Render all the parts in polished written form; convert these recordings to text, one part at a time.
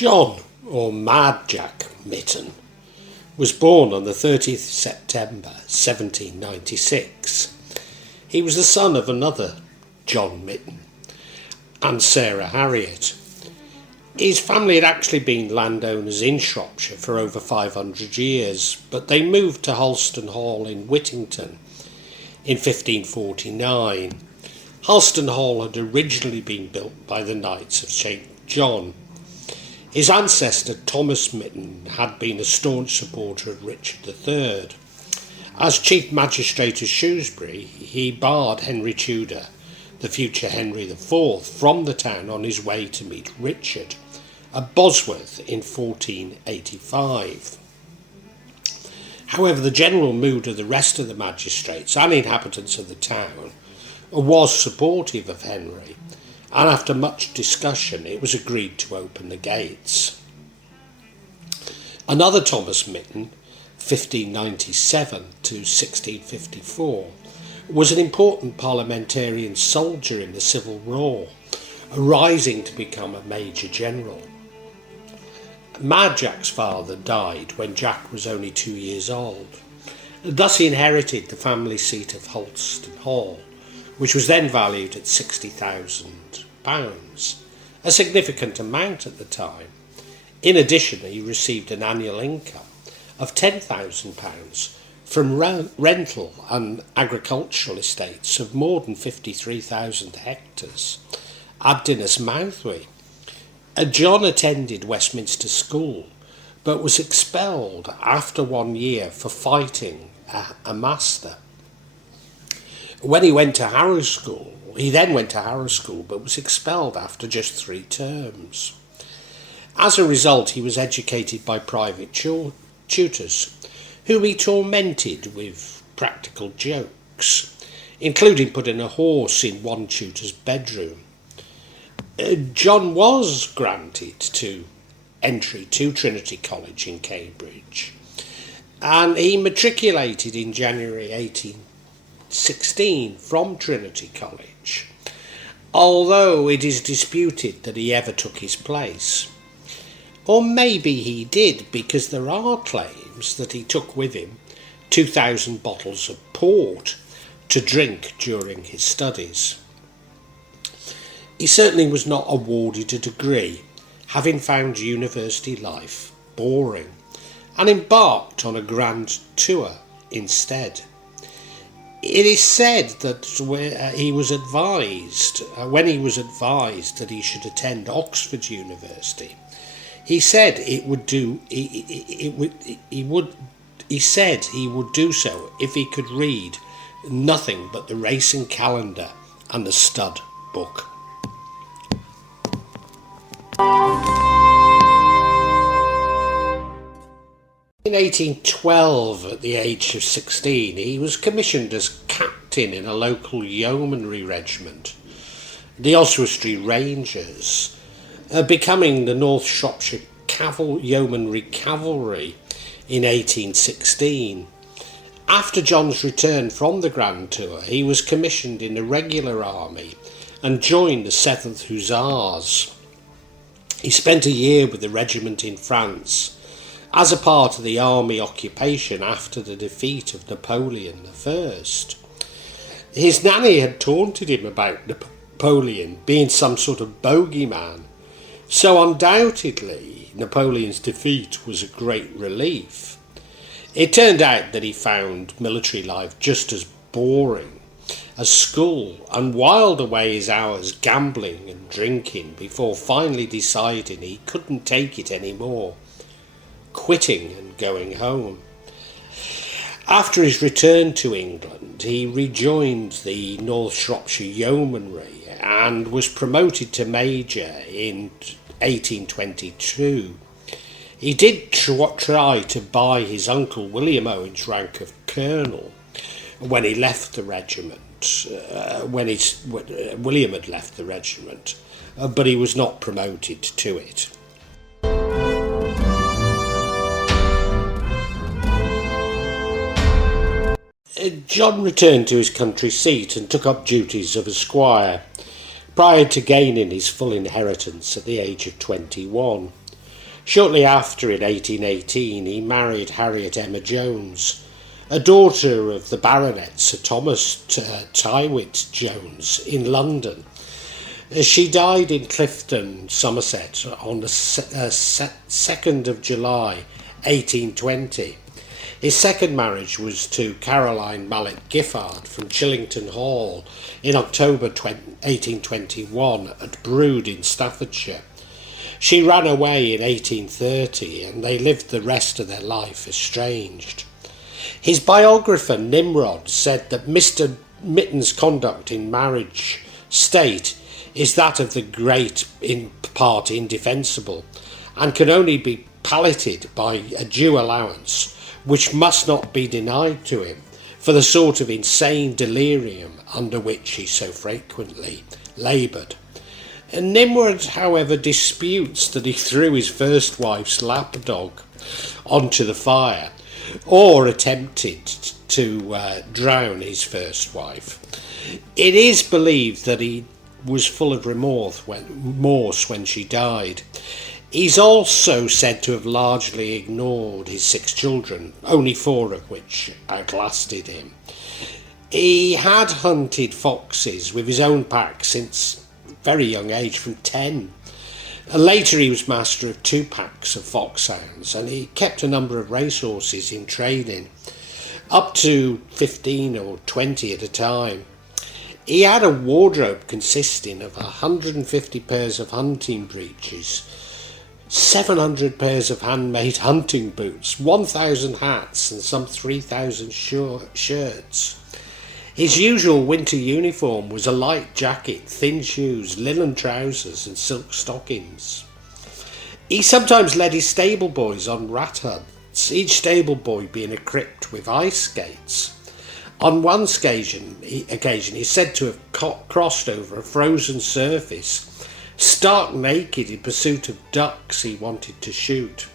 John, or Mad Jack Mytton, was born on the 30th September 1796. He was the son of another John Mytton and Sarah Harriet. His family had actually been landowners in Shropshire for over 500 years, but they moved to Halston Hall in Whittington in 1549. Halston Hall had originally been built by the Knights of St. John. His ancestor Thomas Mytton had been a staunch supporter of Richard III. As Chief Magistrate of Shrewsbury, he barred Henry Tudor, the future Henry IV, from the town on his way to meet Richard at Bosworth in 1485. However, the general mood of the rest of the magistrates and inhabitants of the town was supportive of Henry, and after much discussion it was agreed to open the gates. Another Thomas Mytton, 1597 to 1654, was an important parliamentarian soldier in the Civil War, rising to become a major general. Mad Jack's father died when Jack was only 2 years old. Thus he inherited the family seat of Halston Hall, which was then valued at £60,000, a significant amount at the time. In addition, he received an annual income of £10,000 from rental and agricultural estates of more than 53,000 hectares at Dinas Mawddwy. John attended Westminster School, but was expelled after 1 year for fighting a master. When he went to Harrow School, but was expelled after just 3 terms. As a result, he was educated by private tutors, whom he tormented with practical jokes, including putting a horse in one tutor's bedroom. John was granted to entry to Trinity College in Cambridge, and he matriculated in January 1816 from Trinity College, although it is disputed that he ever took his place. Or maybe he did, because there are claims that he took with him 2,000 bottles of port to drink during his studies. He certainly was not awarded a degree, having found university life boring, and embarked on a grand tour instead. It is said that when he was advised that he should attend Oxford University, he said he would do so if he could read nothing but the racing calendar and the stud book. In 1812, at the age of 16, he was commissioned as captain in a local yeomanry regiment, the Ancestry Rangers, becoming the North Shropshire Yeomanry Cavalry in 1816. After John's return from the Grand Tour, he was commissioned in the regular army and joined the 7th Hussars. He spent a year with the regiment in France as a part of the army occupation after the defeat of Napoleon I. His nanny had taunted him about Napoleon being some sort of bogeyman, so undoubtedly Napoleon's defeat was a great relief. It turned out that he found military life just as boring as school and whiled away his hours gambling and drinking before finally deciding he couldn't take it anymore, quitting and going home. After his return to England, he rejoined the North Shropshire Yeomanry and was promoted to Major in 1822. He did try to buy his uncle William Owen's rank of Colonel when he left the regiment, William had left the regiment, but he was not promoted to it. John returned to his country seat and took up duties of a squire, prior to gaining his full inheritance at the age of 21. Shortly after, in 1818, he married Harriet Emma Jones, a daughter of the Baronet Sir Thomas Tywett Jones in London. She died in Clifton, Somerset, on the 2nd of July 1820. His second marriage was to Caroline Mallet Giffard from Chillington Hall in October 1821 at Brood in Staffordshire. She ran away in 1830 and they lived the rest of their life estranged. His biographer Nimrod said that Mr. Mytton's conduct in marriage state is that of the great, in part indefensible, and can only be palliated by a due allowance, which must not be denied to him, for the sort of insane delirium under which he so frequently laboured. And Nimrod, however, disputes that he threw his first wife's lapdog onto the fire, or attempted to drown his first wife. It is believed that he was full of remorse when she died. He's also said to have largely ignored his 6 children, only 4 of which outlasted him. He had hunted foxes with his own pack since a very young age, from 10. Later he was master of 2 packs of foxhounds, and he kept a number of racehorses in training, up to 15 or 20 at a time. He had a wardrobe consisting of 150 pairs of hunting breeches, 700 pairs of handmade hunting boots, 1,000 hats and some 3,000 shirts. His usual winter uniform was a light jacket, thin shoes, linen trousers and silk stockings. He sometimes led his stable boys on rat hunts, each stable boy being equipped with ice skates. On one occasion he is said to have crossed over a frozen surface, stark naked in pursuit of ducks he wanted to shoot.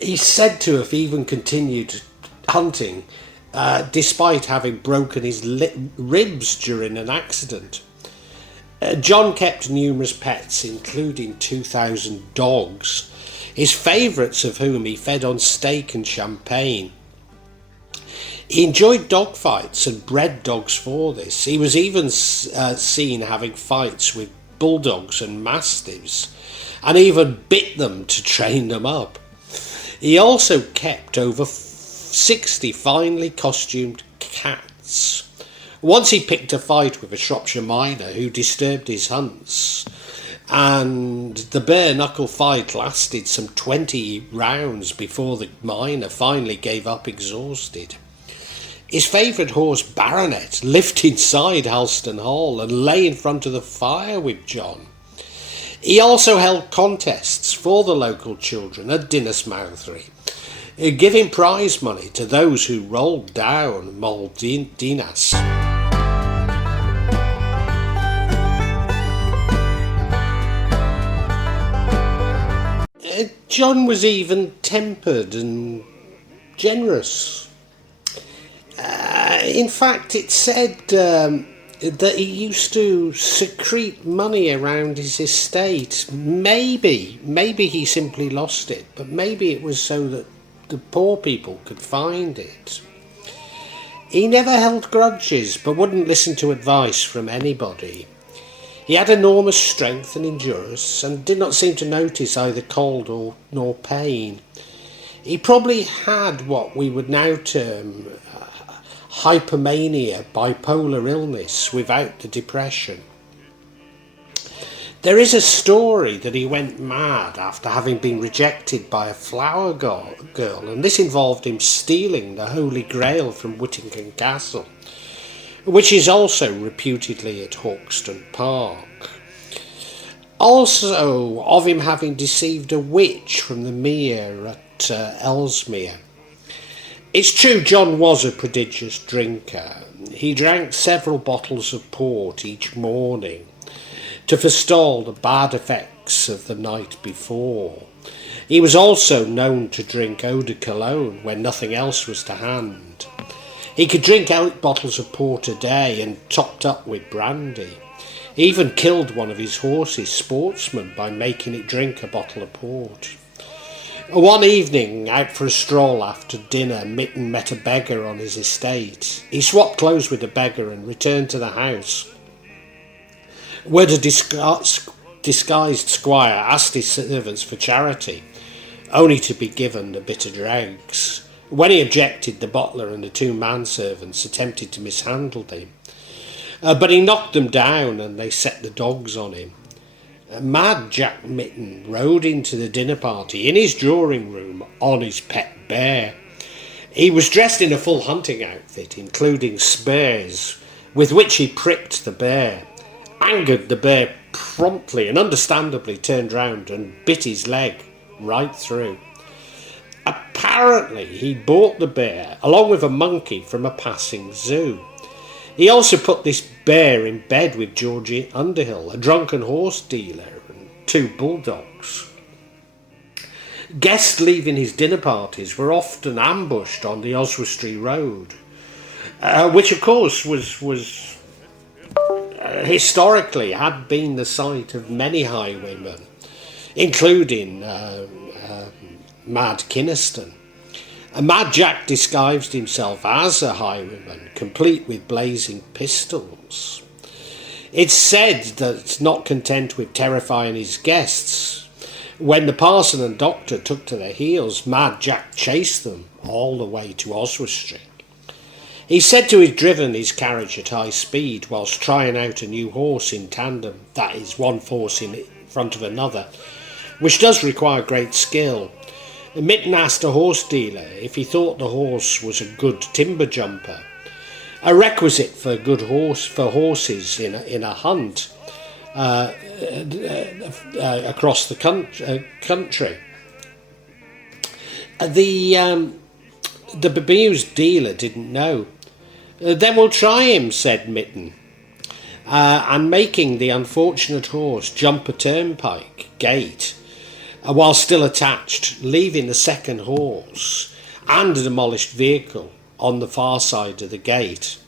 He's said to have even continued hunting despite having broken his ribs during an accident. John kept numerous pets, including 2,000 dogs, his favourites of whom he fed on steak and champagne. He enjoyed dog fights and bred dogs for this. He was even seen having fights with bulldogs and mastiffs, and even bit them to train them up. He also kept over 60 finely costumed cats. Once he picked a fight with a Shropshire miner who disturbed his hunts, and the bare-knuckle fight lasted some 20 rounds before the miner finally gave up exhausted. His favourite horse, Baronet, lived inside Halston Hall and lay in front of the fire with John. He also held contests for the local children at Dinas Mawddwy, giving prize money to those who rolled down Mold Dinas. John was even-tempered and generous. In fact, it's said that he used to secrete money around his estate. Maybe he simply lost it, but maybe it was so that the poor people could find it. He never held grudges, but wouldn't listen to advice from anybody. He had enormous strength and endurance, and did not seem to notice either cold nor pain. He probably had what we would now term hypomania, bipolar illness, without the depression. There is a story that he went mad after having been rejected by a flower girl, and this involved him stealing the Holy Grail from Whittington Castle, which is also reputedly at Hawkston Park. Also of him having deceived a witch from the mere at Ellesmere. It's true John was a prodigious drinker. He drank several bottles of port each morning to forestall the bad effects of the night before. He was also known to drink eau de cologne when nothing else was to hand. He could drink 8 bottles of port a day and topped up with brandy. He even killed one of his horses, Sportsman, by making it drink a bottle of port. One evening, out for a stroll after dinner, Mytton met a beggar on his estate. He swapped clothes with the beggar and returned to the house, where the disguised squire asked his servants for charity, only to be given a bit of dregs. When he objected, the butler and the two manservants attempted to mishandle him, but he knocked them down and they set the dogs on him. Mad Jack Mytton rode into the dinner party in his drawing room on his pet bear. He was dressed in a full hunting outfit, including spurs, with which he pricked the bear. Angered, the bear promptly and understandably turned round and bit his leg right through. Apparently, he bought the bear along with a monkey from a passing zoo. He also put this bear in bed with Georgie Underhill, a drunken horse dealer, and two bulldogs. Guests leaving his dinner parties were often ambushed on the Oswestry Road, which of course was historically had been the site of many highwaymen, including Mad Kynaston. Mad Jack disguised himself as a highwayman, complete with blazing pistols. It's said that, not content with terrifying his guests, when the parson and doctor took to their heels, Mad Jack chased them all the way to Oswestry. He's said to have driven his carriage at high speed whilst trying out a new horse in tandem, that is, one horse in front of another, which does require great skill. Mytton asked a horse dealer if he thought the horse was a good timber jumper, a requisite for horses in a hunt across the country. The bemused dealer didn't know. Then we'll try him, said Mytton, and making the unfortunate horse jump a turnpike gate while still attached, leaving the second horse and a demolished vehicle on the far side of the gate.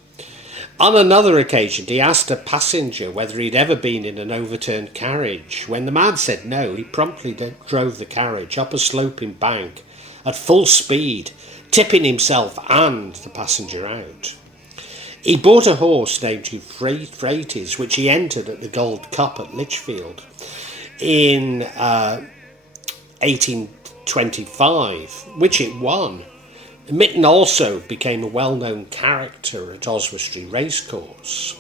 On another occasion, he asked a passenger whether he'd ever been in an overturned carriage. When the man said no, he promptly drove the carriage up a sloping bank at full speed, tipping himself and the passenger out. He bought a horse named Euphrates, which he entered at the Gold Cup at Lichfield in 1825, which it won. Mytton also became a well-known character at Oswestry Racecourse.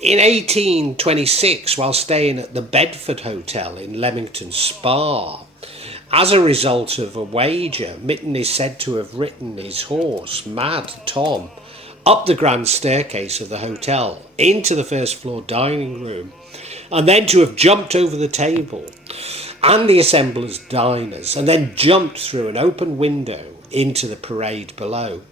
In 1826, while staying at the Bedford Hotel in Leamington Spa, as a result of a wager, Mytton is said to have ridden his horse, Mad Tom, up the grand staircase of the hotel into the first floor dining room, and then to have jumped over the table and the assemblers' diners, and then jumped through an open window into the parade below.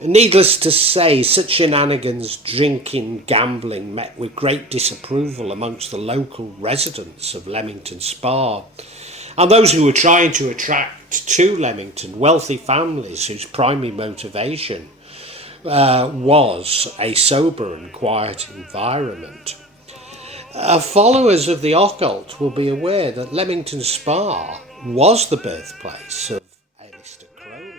Needless to say, such shenanigans, drinking, gambling met with great disapproval amongst the local residents of Leamington Spa, and those who were trying to attract to Leamington wealthy families whose primary motivation was a sober and quiet environment. Followers of the occult will be aware that Leamington Spa was the birthplace of Aleister Crowley.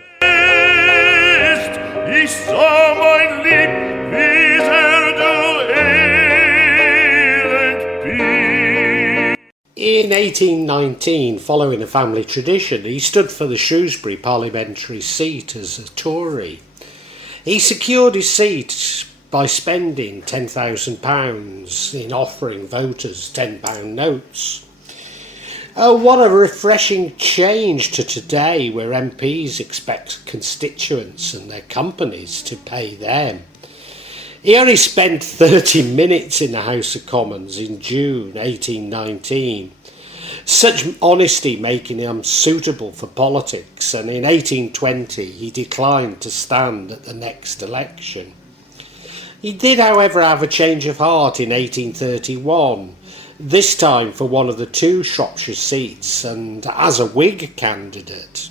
In 1819, following a family tradition, he stood for the Shrewsbury parliamentary seat as a Tory. He secured his seat by spending £10,000 in offering voters £10 notes. What a refreshing change to today, where MPs expect constituents and their companies to pay them. He only spent 30 minutes in the House of Commons in June 1819, such honesty making him suitable for politics, and in 1820 he declined to stand at the next election. He did, however, have a change of heart in 1831, this time for one of the two Shropshire seats and as a Whig candidate.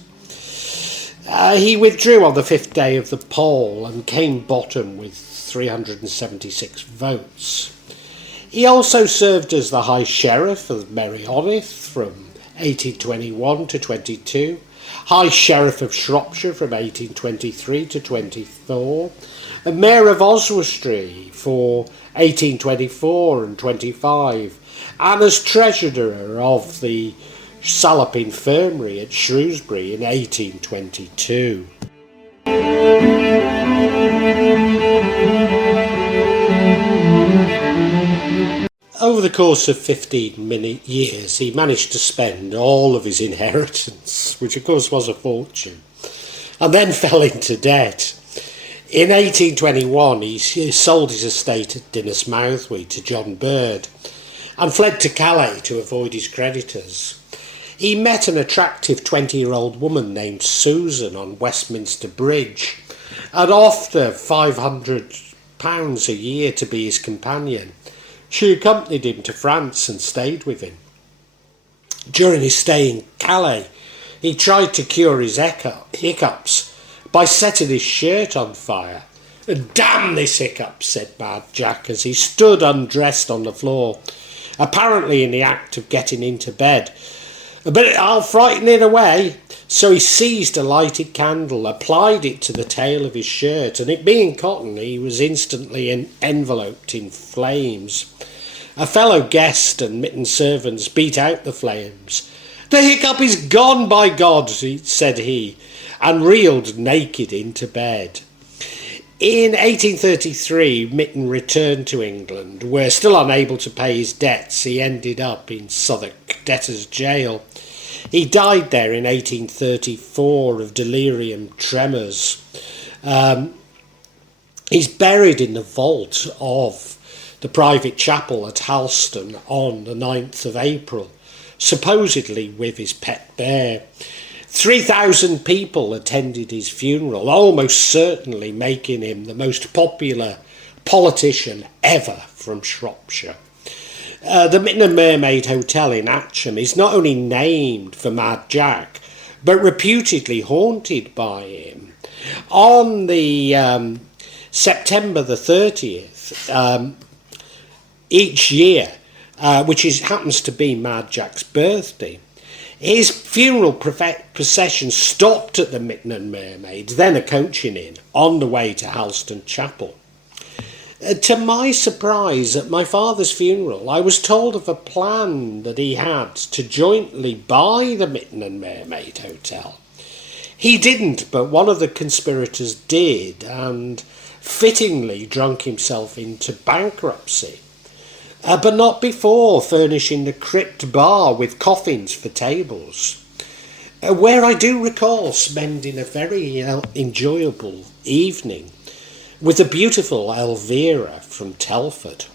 He withdrew on the fifth day of the poll and came bottom with 376 votes. He also served as the High Sheriff of Merioneth from 1821 to 22, High Sheriff of Shropshire from 1823 to 24, and Mayor of Oswestry for 1824 and 25, and as Treasurer of the Salop Infirmary at Shrewsbury in 1822. Over the course of 15 years, he managed to spend all of his inheritance, which of course was a fortune, and then fell into debt. In 1821, he sold his estate at Dinas Mawddwy to John Bird and fled to Calais to avoid his creditors. He met an attractive 20-year-old woman named Susan on Westminster Bridge and offered £500 a year to be his companion. She accompanied him to France and stayed with him. During his stay in Calais, he tried to cure his hiccups by setting his shirt on fire. "Damn this hiccup," said Mad Jack as he stood undressed on the floor, apparently in the act of getting into bed. "But I'll frighten it away." So he seized a lighted candle, applied it to the tail of his shirt, and it being cotton, he was instantly enveloped in flames. A fellow guest and Mytton servants beat out the flames. "The hiccup is gone, by God," said he, and reeled naked into bed. In 1833, Mytton returned to England, where, still unable to pay his debts, he ended up in Southwark debtors' jail. He died there in 1834 of delirium tremens. He's buried in the vault of the private chapel at Halston on the 9th of April, supposedly with his pet bear. 3,000 people attended his funeral, almost certainly making him the most popular politician ever from Shropshire. The Mytton and Mermaid Hotel in Atcham is not only named for Mad Jack, but reputedly haunted by him. On the September the 30th, each year, which happens to be Mad Jack's birthday, his funeral procession stopped at the Mytton and Mermaids, then a coaching inn, on the way to Halston Chapel. To my surprise, at my father's funeral, I was told of a plan that he had to jointly buy the Mytton and Mermaid Hotel. He didn't, but one of the conspirators did, and fittingly drunk himself into bankruptcy. But not before furnishing the crypt bar with coffins for tables, where I do recall spending a very enjoyable evening with the beautiful Elvira from Telford.